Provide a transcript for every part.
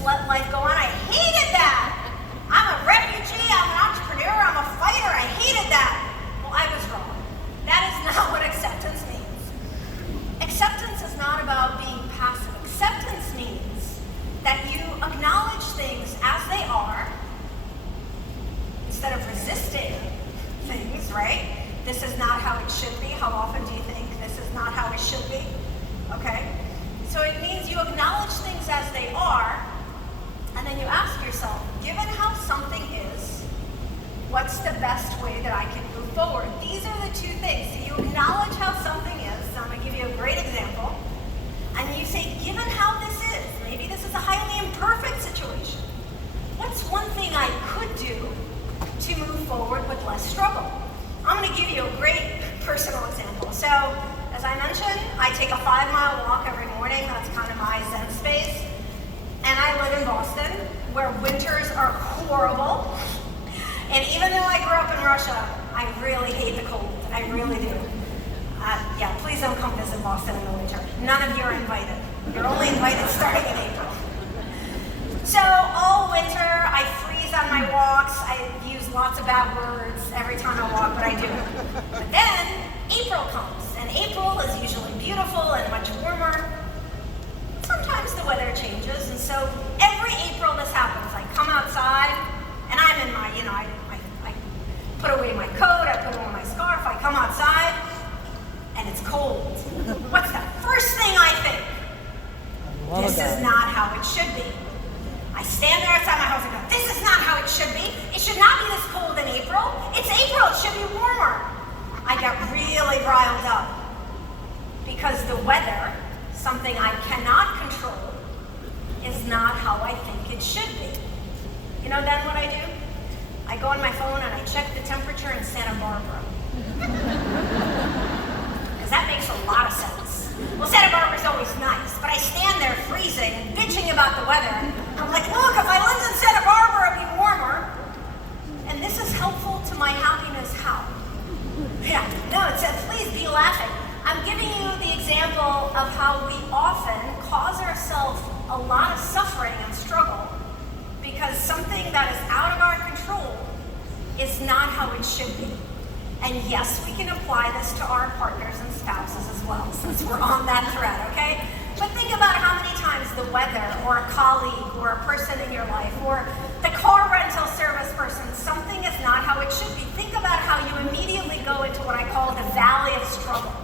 just let life go on. I hated that. I'm a refugee, I'm an entrepreneur, I'm a fighter, I hated that. Well, I was wrong. That is not what acceptance means. Acceptance is not about being passive. Acceptance means that you acknowledge things as they are instead of resisting things, right? This is not how it should be. How often do you think this is not how it should be? Okay? So it means you acknowledge things as they are, and then you ask yourself, given how something is, what's the best way that I can move forward? These are the two things. So you acknowledge how something is. So I'm going to give you a great example. And you say, given how this is, maybe this is a highly imperfect situation, what's one thing I could do to move forward with less struggle? I'm going to give you a great personal example. So, as I mentioned, I take a 5-mile walk every morning. That's kind of my Zen space. And I live in Boston, where winters are horrible. And even though I grew up in Russia, I really hate the cold. I really do. Yeah, please don't come visit Boston in the winter. None of you are invited. You're only invited starting in April. So all winter, I freeze on my walks. I use lots of bad words every time I walk, but I do. But then April comes, and April is usually beautiful and much warmer. Sometimes the weather changes, and so every April this happens. I come outside, and I'm in my, I put away my coat, I put away my scarf, I come outside, and it's cold. What's the first thing I think? This is not how it should be. I stand there outside my house and go, this is not how it should be. It should not be this cold in April. It's April, it should be warmer. I get really riled up because the weather, something I cannot control, is not how I think it should be. You know then what I do? I go on my phone and I check the temperature in Santa Barbara. Because that makes a lot of sense. Well, Santa Barbara's always nice, but I stand there freezing and bitching about the weather. I'm like, look, if I lived in Santa Barbara, it'd be warmer. And this is helpful to my happiness. How? Yeah, no, it says, please be laughing. I'm giving you the example of how we often cause ourselves a lot of suffering and struggle because something that is out of our control is not how it should be. And yes, we can apply this to our partners and spouses as well, since we're on that thread, okay? But think about how many times the weather, or a colleague, or a person in your life, or the car rental service person, something is not how it should be. Think about how you immediately go into what I call the valley of struggle.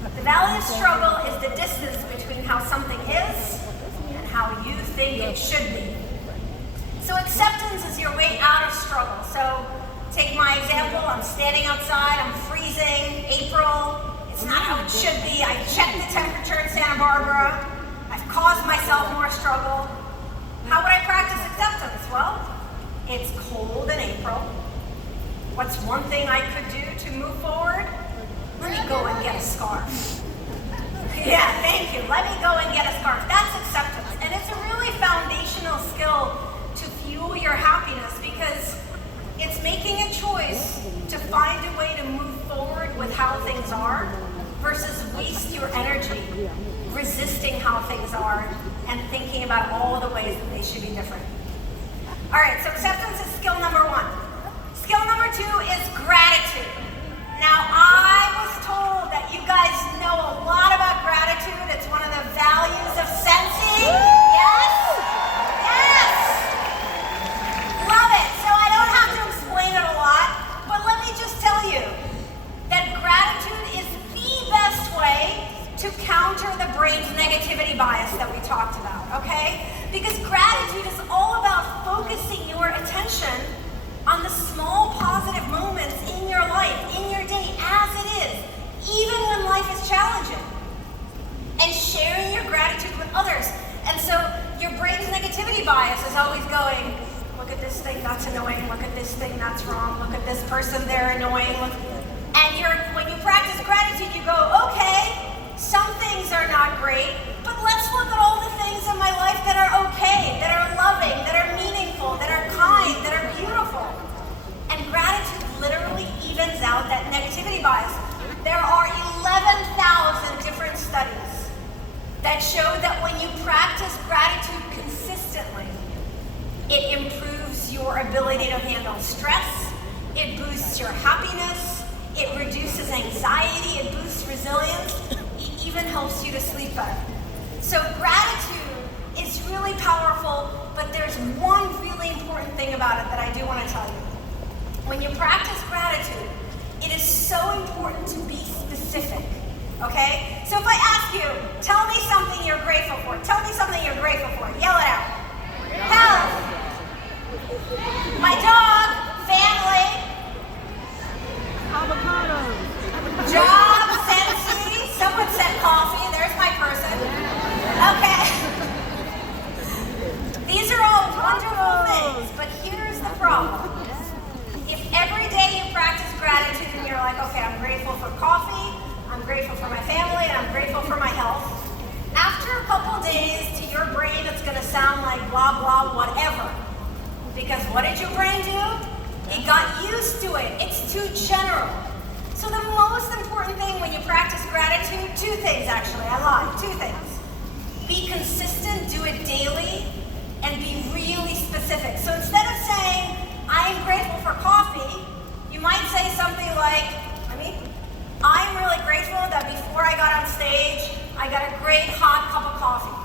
The valley of struggle is the distance between how something is and how you think it should be. So acceptance is your way out of struggle. So take my example, I'm standing outside, I'm freezing, April, it's not how it should be. I checked the temperature in Santa Barbara, I've caused myself more struggle. How would I practice acceptance? Well, it's cold in April. What's one thing I could do to move forward? Let me go and get a scarf. Yeah, thank you. Let me go and get a scarf. That's acceptance. And it's a really foundational skill to fuel your happiness because it's making a choice to find a way to move forward with how things are versus waste your energy resisting how things are and thinking about all the ways that they should be different. All right, so acceptance is skill number 1. Skill number 2 is gratitude. Now, I was told that you guys know a lot about gratitude. It's one of the values of Scentsy. Yes? Yes! Love it. So I don't have to explain it a lot, but let me just tell you that gratitude is the best way to counter the brain's negativity bias that we talked about, okay? Because gratitude is all about focusing your attention on the small positive moments in your life, in your day, as it is, even when life is challenging, and sharing your gratitude with others. And so your brain's negativity bias is always going, look at this thing, that's annoying, look at this thing, that's wrong, look at this person, they're annoying. And when you practice gratitude, you go, okay, some things are not great, but let's look at all the things in my life that are okay, that are loving, that are meaningful, that are kind, that are beautiful. And gratitude literally evens out that negativity bias. There are 11,000 different studies that show that when you practice gratitude consistently, It improves your ability to handle stress. It boosts your happiness. It reduces anxiety. It boosts resilience. It even helps you to sleep better. So gratitude is really powerful, but there's one really important thing about it that I do want to tell you. When you practice gratitude, it is so important to be specific, okay? So if I ask you, tell me something you're grateful for. Tell me something you're grateful for. Yell it out. Health. My dog. Family. Avocados. Job. Scentsy. Someone said coffee. There's my person. Okay. These are all wonderful things, but here's the problem. If every day you practice gratitude and you're like, okay, I'm grateful for coffee, I'm grateful for my family, and I'm grateful for my health, after a couple days, to your brain, it's going to sound like blah, blah, whatever. Because what did your brain do? It got used to it. It's too general. So the most important thing when you practice gratitude, two things actually, I lied, two things. Be consistent, do it daily, and be really specific. So instead of saying, I am grateful for coffee, you might say something like, I'm really grateful that before I got on stage, I got a great hot cup of coffee.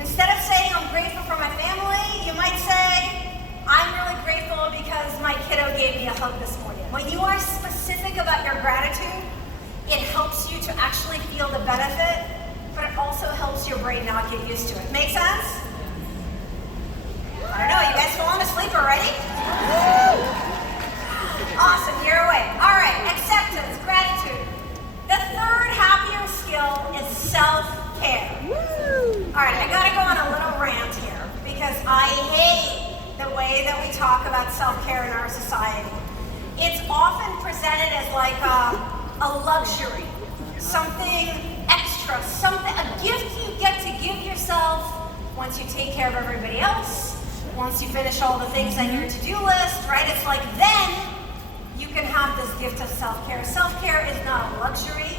Instead of saying I'm grateful for my family, you might say, I'm really grateful because my kiddo gave me a hug this morning. When you are specific about your gratitude, it helps you to actually feel the benefit, but it also helps your brain not get used to it. Make sense? I don't know, you guys falling asleep already? Awesome, you're awake. All right, acceptance, gratitude. The third happier skill is self-care. All right, I gotta go on a little rant here because I hate the way that we talk about self-care in our society. It's often presented as like a luxury, something extra, a gift you get to give yourself once you take care of everybody else, once you finish all the things on your to-do list, right? It's like then you can have this gift of self-care. Self-care is not a luxury.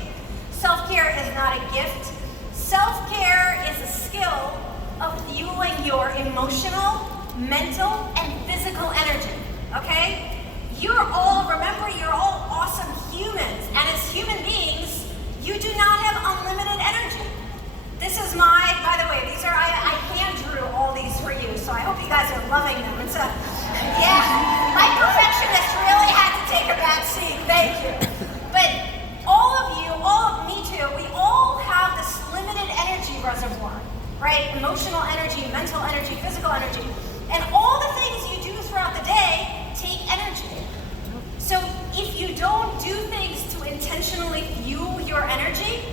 Self-care is not a gift. Self-care is a skill of fueling your emotional, mental, and physical energy, okay? Remember, you're all awesome humans, and as human beings, you do not have unlimited energy. This is by the way, I hand drew all these for you, so I hope you guys are loving them. My perfectionist really had to take a back seat, thank you. But all of you, me too, we all have this limited energy reservoir, right? Emotional energy, mental energy, physical energy. And all the things you do throughout the day take energy. So if you don't do things to intentionally fuel your energy,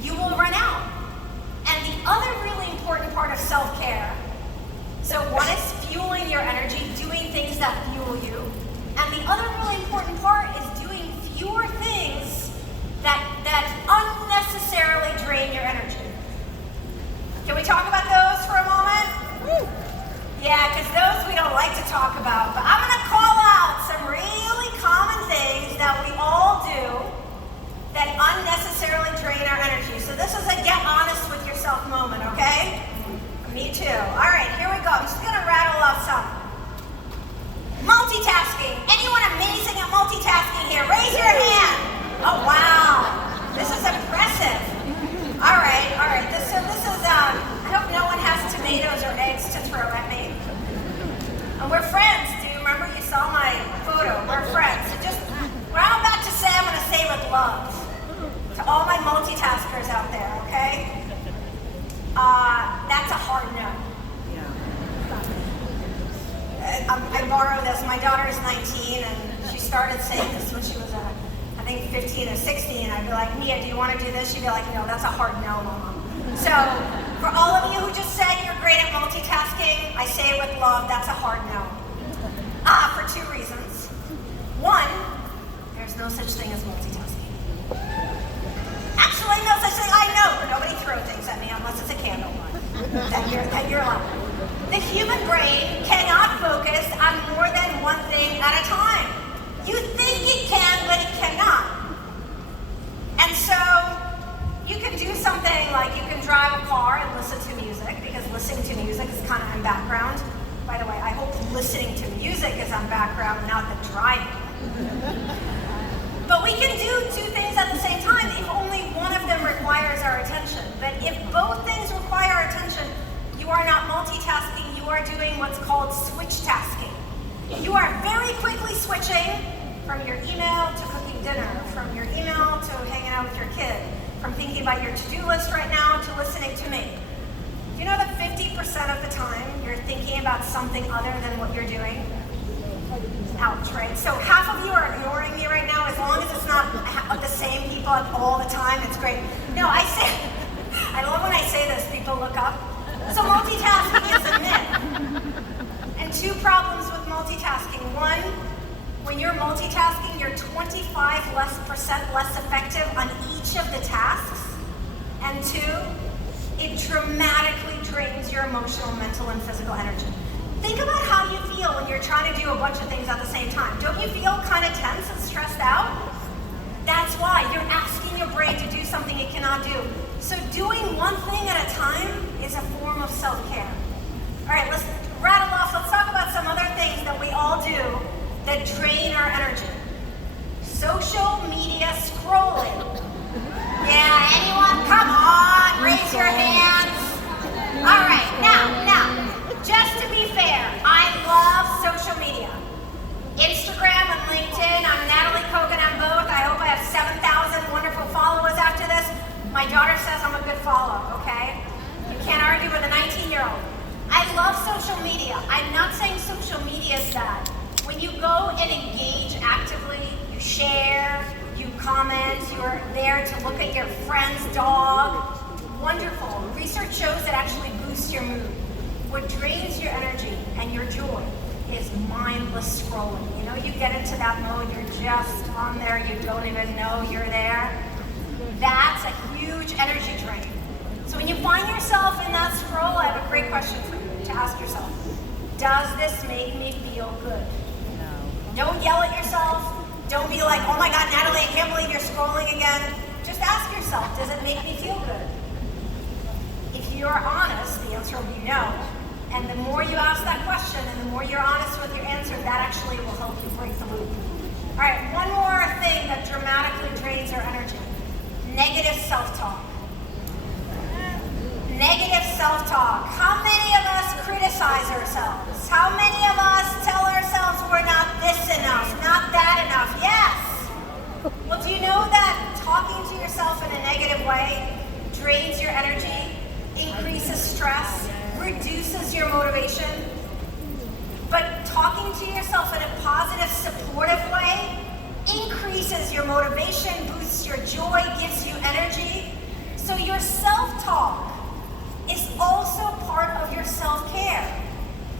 you will run out. And the other really important part of self-care, so one is fueling your energy, doing things that fuel you. And the other really important part is doing fewer things that unnecessarily drain your energy. Can we talk about those for a moment? Woo. Yeah, because those we don't like to talk about. But I'm going to call out some really common things that we all do that unnecessarily drain our energy. So this is a get honest with yourself moment, okay? Me too. All right, here we go. I'm just going to rattle off some. Multitasking. Anyone amazing at multitasking here? Raise your hand. Oh, wow. This is impressive. All right. This is, I hope no one has tomatoes or eggs to throw at me. And we're friends. Do you remember you saw my photo? We're friends. So what I'm about to say, I'm going to say with love to all my multitaskers out there, okay? That's a hard no. I borrow this. My daughter is 19, and she started saying this when she was, I think, 15 or 16. I'd be like, Mia, do you want to do this? She'd be like, no, that's a hard no, Mama. So, for all of you who just said you're great at multitasking, I say it with love, that's a hard no. For two reasons. One, there's no such thing as multitasking. Actually, no such thing. I know, but nobody throw things at me unless it's a candle. Then you're allowed. The human brain cannot focus on more than one thing at a time. You think it can, but it cannot. And so, you can do something like you can drive a car and listen to music, because listening to music is kind of in background. listening to music as on background, not the driving. But we can do two things at the same time if only one of them requires our attention. But if both things require our attention, you are not multitasking, you are doing what's called switch tasking. You are very quickly switching from your email to cooking dinner, from your email to hanging out with your kid, from thinking about your to-do list right now to listening to me. Do you know that 50% of the time you're thinking about something other than what you're doing? Ouch, right? So half of you are ignoring me right now, as long as it's not the same people all the time, it's great. No, I love when I say this, people look up. So multitasking is a myth. And two problems with multitasking. One, when you're multitasking, you're 25% less effective on each of the tasks. And two, it dramatically drains your emotional, mental, and physical energy. Think about how you feel when you're trying to do a bunch of things at the same time. Don't you feel kind of tense and stressed out? That's why you're asking your brain to do something it cannot do. So doing one thing at a time is a form of self-care. All right, let's rattle off. Let's talk about some other things that we all do that drain our energy. Social media scrolling. Yeah, anyone? Come on, raise your hands. All right, now, just to be fair, I love social media. Instagram and LinkedIn, I'm Nataly, Kogan on both. I hope I have 7,000 wonderful followers after this. My daughter says I'm a good follower, okay? You can't argue with a 19-year-old. I love social media. I'm not saying social media is bad. When you go and engage actively, you share, you comment, you're there to look at your friend's dog. Wonderful. Research shows it actually boosts your mood. What drains your energy and your joy is mindless scrolling. You know, you get into that mode, you're just on there, you don't even know you're there. That's a huge energy drain. So when you find yourself in that scroll, I have a great question for you to ask yourself. Does this make me feel good? No. Don't yell at yourself. Don't be like, oh my God, Nataly, I can't believe you're scrolling again. Just ask yourself, does it make me feel good? If you're honest, the answer will be no. And the more you ask that question and the more you're honest with your answer, that actually will help you break the loop. All right, one more thing that dramatically drains our energy. Negative self-talk. Negative self-talk. How many of us criticize ourselves? How many of us tell ourselves we're not this enough, not that enough? Yes! Well, do you know that talking to yourself in a negative way drains your energy, increases stress, reduces your motivation? But talking to yourself in a positive, supportive way increases your motivation, boosts your joy, gives you energy. So your self-talk is also part of your self-care.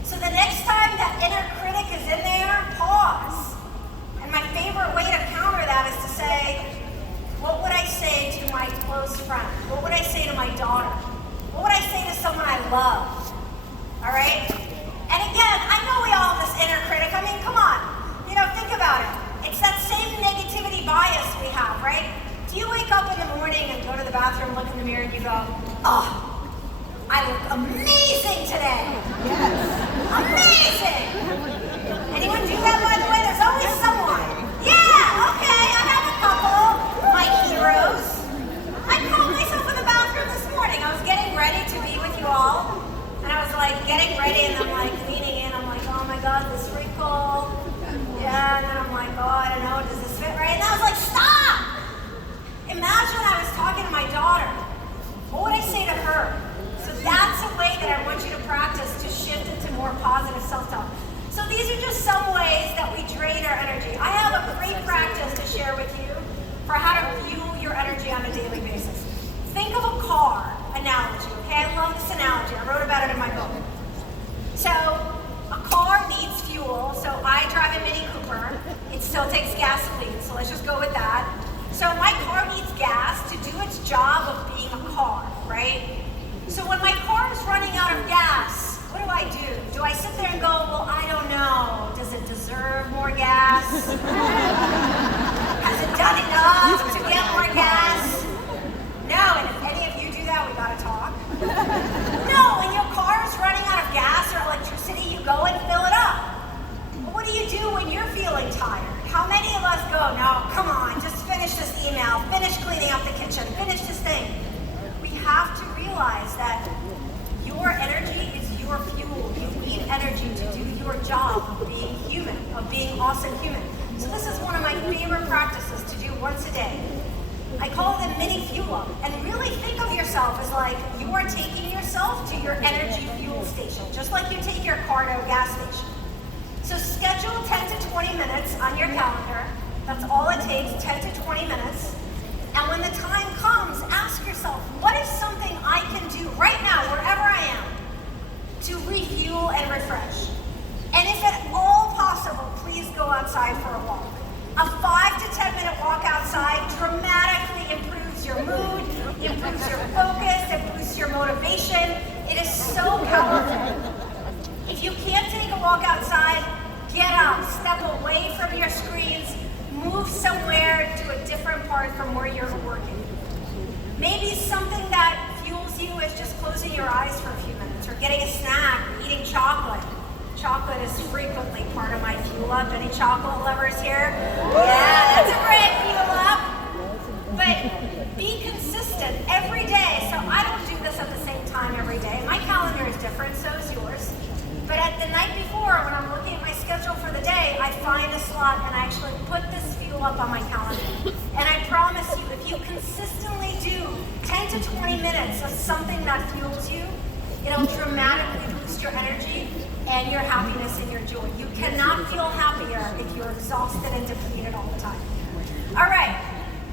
So the next time that inner critic is in there, pause. And my favorite way to counter that is to say, what would I say to my close friend? What would I say to my daughter? What would I say to someone I love? All right? And again, I know we all have this inner critic. I mean, come on. You know, think about it. It's that same negativity bias we have, right? Do you wake up in the morning and go to the bathroom, look in the mirror, and you go, oh, I look amazing today. Yes. Amazing. Anyone do that, by the way? There's always someone. Yeah, okay, I have a couple. My heroes. I caught myself in the bathroom this morning. I was getting ready to be with you all. And I was like getting ready and I'm like leaning in. I'm like, oh my God, this wrinkle. Yeah, and then I'm like, oh, I don't know, does this fit right? And I was like, stop! Imagine I was talking to my daughter. What would I say to her? So that's a way that I want you to practice to shift into more positive self-talk. So these are just some ways that we drain our energy. I have a great practice to share with you for how to fuel your energy on a daily basis. Think of a car analogy, okay? I love this analogy. I wrote about it in my book. So a car needs fuel. So I drive a Mini Cooper. It still takes gasoline, so let's just go with that. So my car needs gas to do its job of being a car, right? So when my car is running out of gas, what do I do? Do I sit there and go, well, I don't know. Does it deserve more gas? Has it done enough to get more gas? No, and if any of you do that, we gotta talk. No, when your car is running out of gas or electricity, you go and fill it up. So this is one of my favorite practices to do once a day. I call it a mini fuel up, and really think of yourself as like you are taking yourself to your energy fuel station, just like you take your car to a gas station. So schedule 10 to 20 minutes on your calendar. That's all it takes, 10 to 20 minutes. And when the time comes, ask yourself, what is something I can do right now, wherever I am, to refuel and refresh? And if at all possible, please go outside for a walk. A 5 to 10 minute walk outside dramatically improves your mood, improves your focus, improves your motivation. It is so powerful. If you can't take a walk outside, get up, step away from your screens, move somewhere to a different part from where you're working. Maybe something that fuels you is just closing your eyes for a few minutes, or getting a snack, eating chocolate. Chocolate is frequently part of my fuel up. Any chocolate lovers here? Yeah, that's a great fuel up. But be consistent every day. So I don't do this at the same time every day. My calendar is different, so is yours. But at the night before, when I'm looking at my schedule for the day, I find a slot and I actually put this fuel up on my calendar. And I promise you, if you consistently do 10 to 20 minutes of something that fuels you, it'll dramatically boost your energy and your happiness and your joy. You cannot feel happier if you're exhausted and depleted all the time. All right,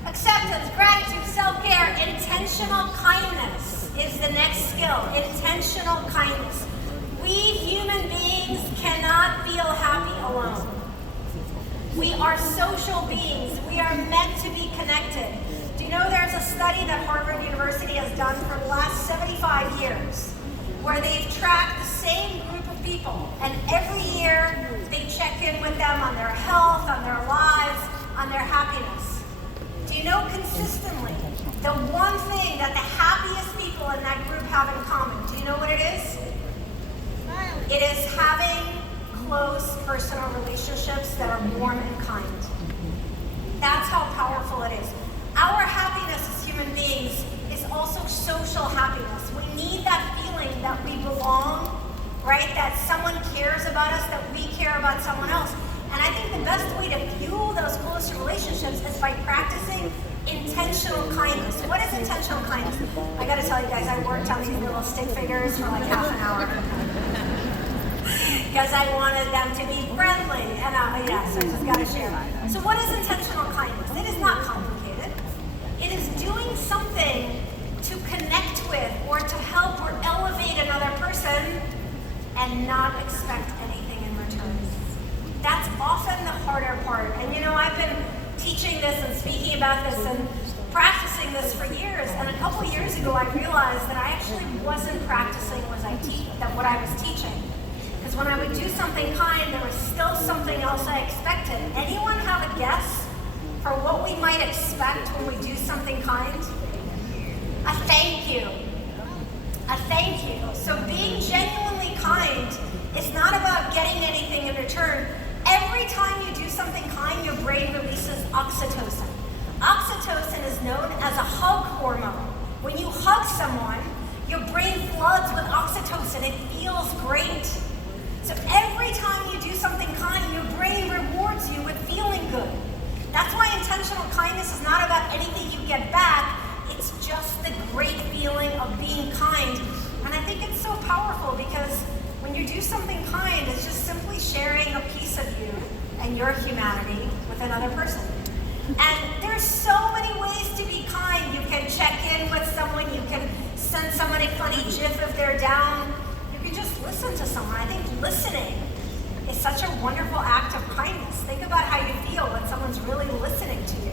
acceptance, gratitude, self-care, intentional kindness is the next skill. Intentional kindness. We human beings cannot feel happy alone. We are social beings. We are meant to be connected. Do you know there's a study that Harvard University has done for the last 75 years where they've tracked the same group of people, and every year they check in with them on their health, on their lives, on their happiness. Do you know consistently the one thing that the happiest people in that group have in common? Do you know what it is? It is having close personal relationships that are warm and kind. That's how powerful it is. Our happiness as human beings is also social happiness. We need that feeling that we belong, right? That someone cares about us, that we care about someone else. And I think the best way to fuel those close relationships is by practicing intentional kindness. What is intentional kindness? I gotta tell you guys, I worked on these little stick figures for like half an hour. Because I wanted them to be friendly, and yes, I just got to share. So what is intentional kindness? It is not complicated. It is doing something to connect with, or to help, or elevate another person, and not expect anything in return. That's often the harder part. And you know, I've been teaching this and speaking about this and practicing this for years, and a couple years ago I realized that I actually wasn't practicing what I was teaching. When I would do something kind, there was still something else I expected. Anyone have a guess for what we might expect when we do something kind? A thank you. A thank you. So being genuinely kind is not about getting anything in return. Every time you do something kind, your brain releases oxytocin. Oxytocin is known as a hug hormone. When you hug someone, your brain floods with oxytocin. It feels great. So every time you do something kind, your brain rewards you with feeling good. That's why intentional kindness is not about anything you get back. It's just the great feeling of being kind. And I think it's so powerful because when you do something kind, it's just simply sharing a piece of you and your humanity with another person. And there's so many ways to be kind. You can check in with someone. You can send someone a funny GIF if they're down. Just listen to someone. I think listening is such a wonderful act of kindness. Think about how you feel when someone's really listening to you.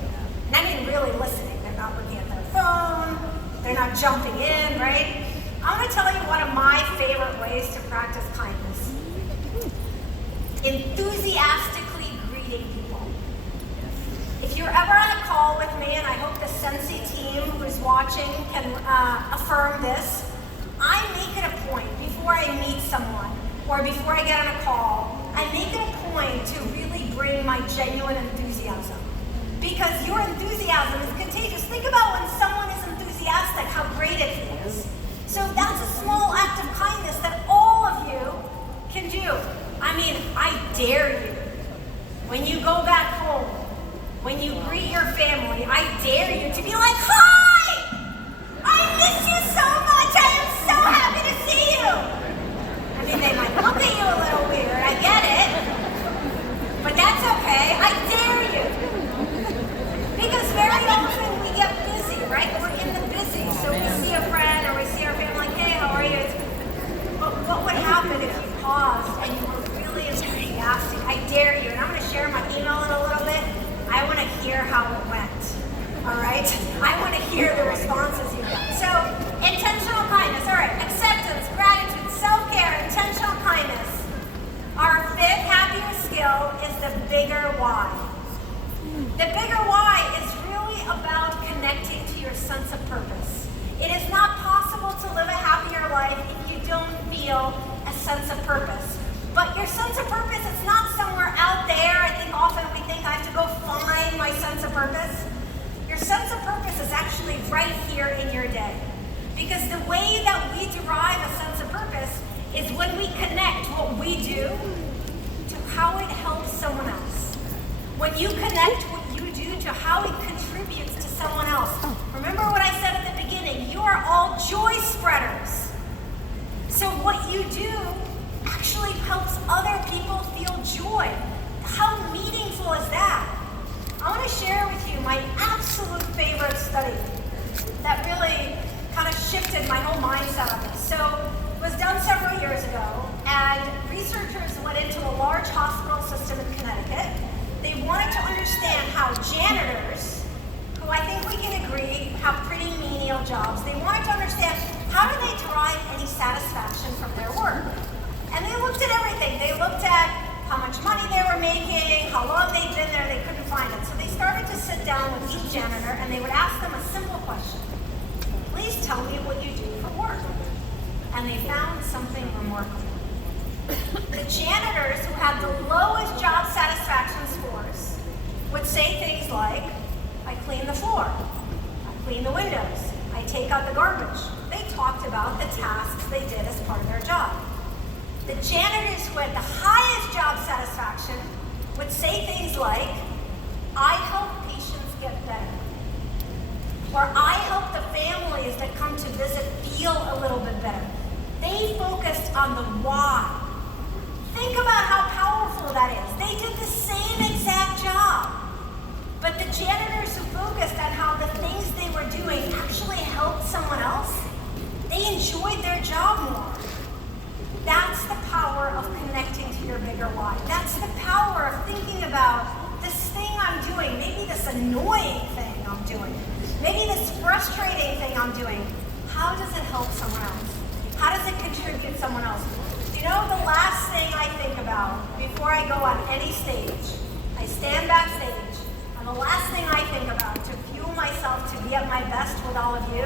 And I mean really listening. They're not looking at their phone. They're not jumping in, right? I'm going to tell you one of my favorite ways to practice kindness. Enthusiastically greeting people. If you're ever on a call with me, and I hope the Scentsy team who's watching can affirm this, I make it a point before I meet someone or before I get on a call, I make it a point to really bring my genuine enthusiasm. Because your enthusiasm is contagious. Think about when someone is enthusiastic, how great it feels. So that's a small act of kindness that all of you can do. I mean, I dare you. when you go back home, when you greet your family, I dare you to be like, hi! I miss you so much. I am so happy to see you. I mean, they might look at you a little weird. I get it. But that's okay. I dare you. Because very often we get busy, right? We're in the busy. So we see a friend or we see our family like, hey, how are you? But what would happen if you paused and you were really enthusiastic? I dare you. And I'm going to share my email in a little bit. I want to hear how it went. All right? I want to hear the responses you got. So, intentional kindness. All right. Acceptance, gratitude, self-care, intentional kindness. Our fifth happiness skill is the bigger why. The bigger why is really about connecting to your sense of purpose. It is not possible to live a happier life if you don't feel a sense of purpose. But your sense of purpose is not somewhere out there. I think often we think I have to go find my sense of purpose. Your sense of purpose is actually right here in your day. Because the way that we derive a sense of purpose is when we connect what we do to how it helps someone else. When you connect what you do to how it contributes to someone else. Remember what I said at the beginning, you are all joy spreaders. So what you do actually helps other people feel joy. How meaningful is that? I want to share with you my absolute favorite study that really kind of shifted my whole mindset on this. So it was done several years ago, and researchers went into a large hospital system in Connecticut. They wanted to understand how janitors, who I think we can agree have pretty menial jobs, they wanted to understand how do they derive any satisfaction from their work. And they looked at everything. They looked at how much money they were making, how long they'd been there, they couldn't find it. So they started to sit down with each janitor and they would ask them a simple question. Please tell me what you do for work. And they found something remarkable. The janitors who had the lowest job satisfaction scores would say things like, I clean the floor, I clean the windows, I take out the garbage. They talked about the tasks they did as part of their job. The janitors who had the highest job satisfaction would say things like, I help patients get better. Or I help the families that come to visit feel a little bit better. They focused on the why. Think about how powerful that is. They did the same exact job. But the janitors who focused on how the things they were doing actually helped someone else, they enjoyed their job more. That's the power of connecting to your bigger why. That's the power of thinking about this thing I'm doing, maybe this annoying thing I'm doing, maybe this frustrating thing I'm doing. How does it help someone else? How does it contribute to someone else? You know, the last thing I think about before I go on any stage, I stand backstage, and the last thing I think about to fuel myself to be at my best with all of you,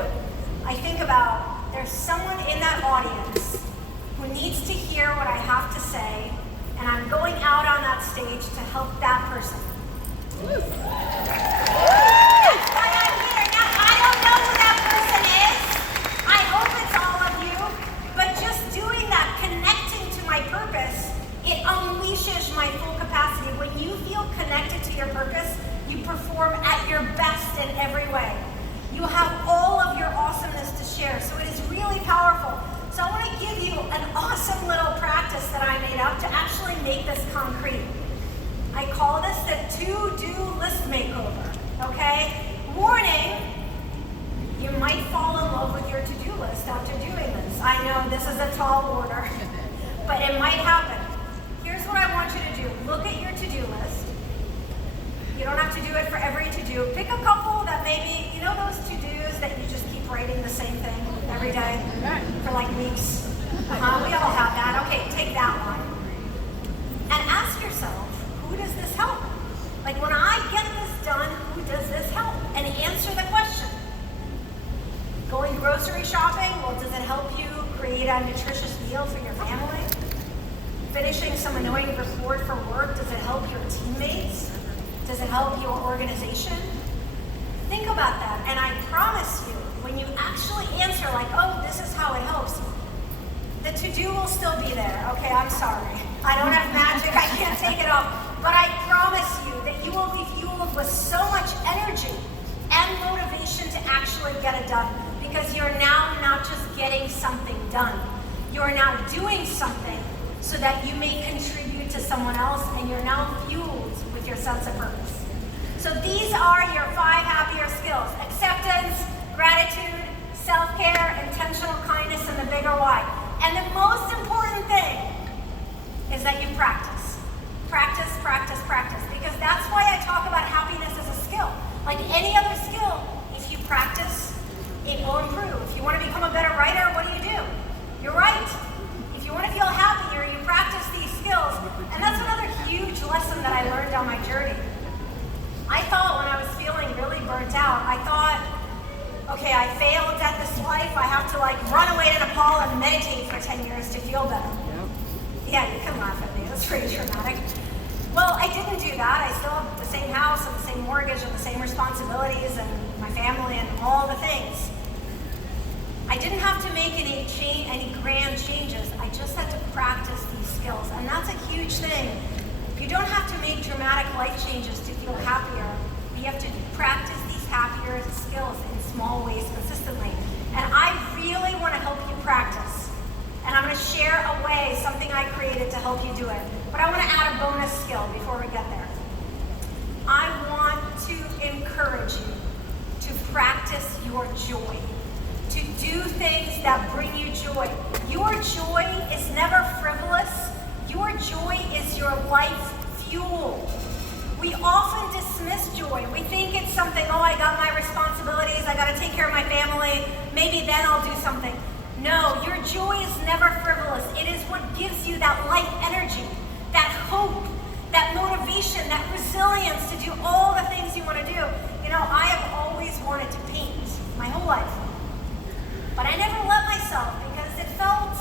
I think about there's someone in that audience who needs to hear what I have to say, and I'm going out on that stage to help that person. That's why I'm here. Now, I don't know who that person is. I hope it's all of you, but just doing that, connecting to my purpose, it unleashes my full capacity. When you feel connected to your purpose, you perform at your best in every way. You have all of your awesomeness to share, so it is really powerful. So I want to give you an awesome little practice that I made up to actually make this concrete. I call this the to-do list makeover, okay? Warning, you might fall in love with your to-do list after doing this. I know this is a tall order, but it might happen. Here's what I want you to do. Look at your to-do list. You don't have to do it for every to-do. Pick a couple that maybe, you know those to-dos that you just keep writing the same thing every day for like weeks? We all have that. Okay, take that one. And ask yourself, who does this help? Like when I get this done, who does this help? And answer the question. Going grocery shopping, well, does it help you create a nutritious meal for your family? Finishing some annoying report for work, does it help your teammates? Does it help your organization? Think about that, and I promise you, when you actually answer like, oh, this is how it helps, the to-do will still be there. Okay, I'm sorry. I don't have magic, I can't take it off. But I promise you that you will be fueled with so much energy and motivation to actually get it done, because you're now not just getting something done. You're now doing something so that you may contribute to someone else, and you're now fueled with your sense of purpose. So these are your 5 happier skills: acceptance, gratitude, self-care, intentional kindness, and the bigger why. And the most important thing is that you practice. Practice, practice, practice. Because that's why I talk about happiness as a skill. Like any other skill, if you practice, it will improve. If you want to become a better writer, what do? You write. If you want to feel happier, you practice these skills. And that's another huge lesson that I learned on my journey. I thought when I was feeling really burnt out, I thought, okay, I failed at this life. I have to run away to Nepal and meditate for 10 years to feel better. Yep. Yeah, you can laugh at me. That's pretty traumatic. Well, I didn't do that. I still have the same house and the same mortgage and the same responsibilities and my family and all the things. I didn't have to make any grand changes. I just had to practice these skills. And that's a huge thing. You don't have to make dramatic life changes to feel happier. You have to practice these happier skills in small ways consistently. And I really want to help you practice. And I'm going to share a way, something I created to help you do it. But I want to add a bonus skill before we get there. I want to encourage you to practice your joy, to do things that bring you joy. Your joy is never frivolous. Your joy is your life fuel. We often dismiss joy. We think it's something, oh, I got my responsibilities, I got to take care of my family, maybe then I'll do something. No, your joy is never frivolous. It is what gives you that life energy, that hope, that motivation, that resilience to do all the things you want to do. You know, I have always wanted to paint my whole life, but I never let myself because it felt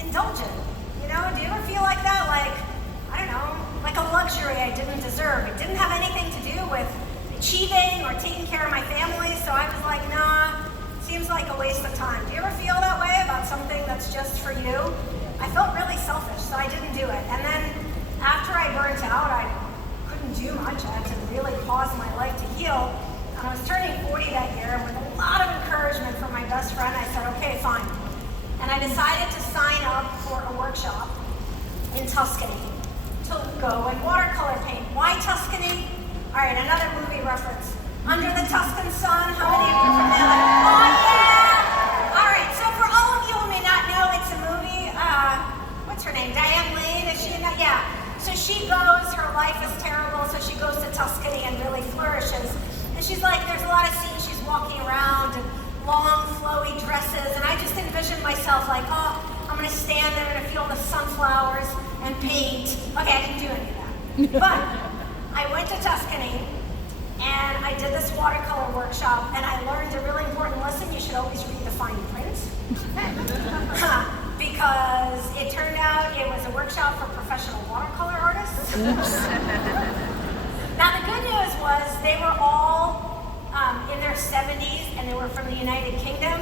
indulgent. You know, do you ever feel like that? I don't know, like a luxury I didn't deserve. It didn't have anything to do with achieving or taking care of my family, so I was like, nah, seems like a waste of time. Do you ever feel that way about something that's just for you? I felt really selfish, so I didn't do it. And then after I burnt out, I couldn't do much. I had to really pause my life to heal. And I was turning 40 that year, and with a lot of encouragement from my best friend, I said, okay, fine. And I decided to sign up for a workshop in Tuscany to go and watercolor paint. Why Tuscany? All right, another movie reference. Under the Tuscan Sun, how many of you are familiar? Oh yeah! All right, so for all of you who may not know, it's a movie. What's her name? Diane Lane, is she in that? Yeah. So she goes, her life is terrible, so she goes to Tuscany and really flourishes. And she's like, there's a lot of scenes she's walking around and long, flowy dresses, and I just envisioned myself like, oh, I'm gonna stand there and feel the sunflowers and paint. Okay, I didn't do any of that. But I went to Tuscany, and I did this watercolor workshop, and I learned a really important lesson. You should always read the fine print. Because it turned out it was a workshop for professional watercolor artists. Now the good news was they were all in their 70s, and they were from the United Kingdom.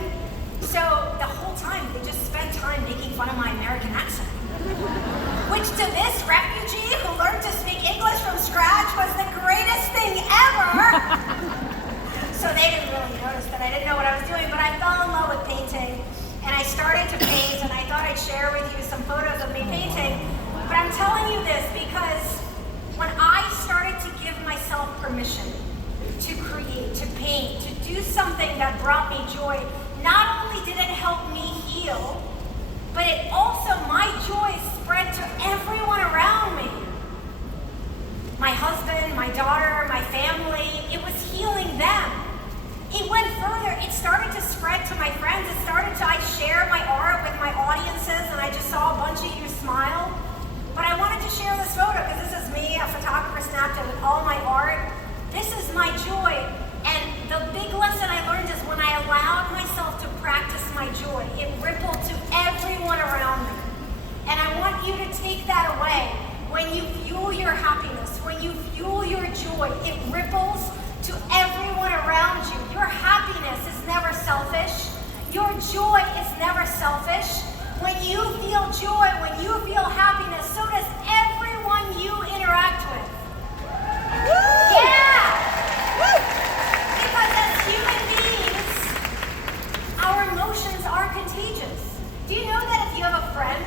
So the whole time, they just spent time making fun of my American accent. Which to this refugee who learned to speak English from scratch was the greatest thing ever. So they didn't really notice that I didn't know what I was doing, but I fell in love with painting, and I started to paint, and I thought I'd share with you some photos of me painting. But I'm telling you this because when I started to give myself permission to create, to paint, to do something that brought me joy, not only did it help me heal, but it also, my joy spread to everyone around me. My husband, my daughter, my family, it was healing them. It went further. It started to spread to my friends. I share my art with my audiences, and I just saw a bunch of you smile. But I wanted to share this photo because this is me, a photographer snapped it with all my art. This is my joy. And the big lesson I learned is when I allowed myself to practice my joy, it rippled to everyone around me. And I want you to take that away. When you fuel your happiness, when you fuel your joy, it ripples to everyone around you. Your happiness is never selfish. Your joy is never selfish. When you feel joy, when you feel happiness, so does everyone everyone you interact with. Yeah! Because as human beings, our emotions are contagious. Do you know that if you have a friend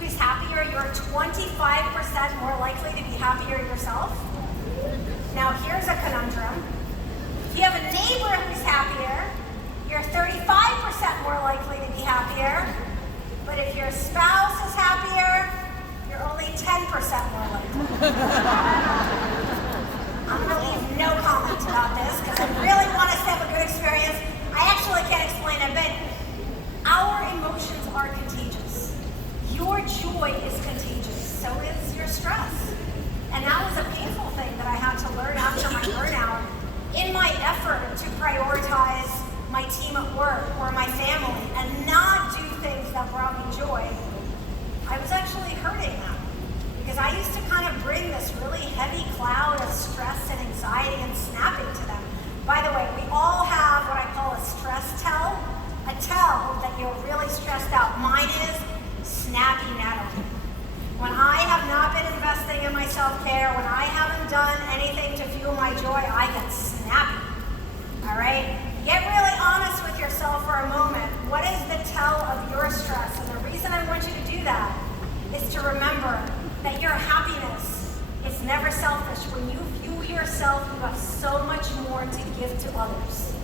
who's happier, you're 25% more likely to be happier yourself? Now here's a conundrum. If you have a neighbor who's happier, you're 35% more likely to be happier. But if your spouse is happier, you're only 10% more likely. I'm going to leave no comment about this because I really want us to have a good experience. I actually can't explain it, but our emotions are contagious. Your joy is contagious. So is your stress. And that was a painful thing that I had to learn after my burnout in my effort to prioritize my team at work or my family and not do things that brought me joy. I was actually hurting them because I used to kind of bring this really heavy cloud of stress and anxiety and snapping to them. By the way, we all have what I call a stress tell, a tell that you're really stressed out. Mine is snappy Nataly. When I have not been investing in my self-care, when I haven't done anything to fuel my joy, I get snappy. All right? Get really honest with yourself for a moment. What is the tell of your stress? And the reason I want you to do that is to remember that your happiness is never selfish. When you view yourself, you have so much more to give to others.